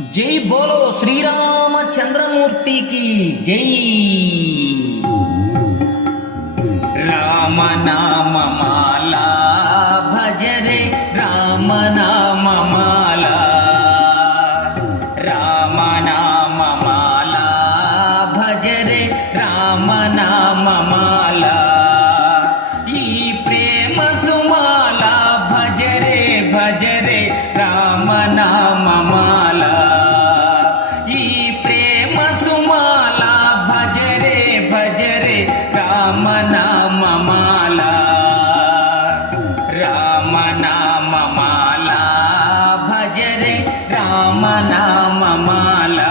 जय बोलो श्री राम चंद्रमूर्ति की जय। राम नाम माला भजरे राम नाम माला। రామ నామ మాల రామ నామ మాల భజరే రామ నామ మాలా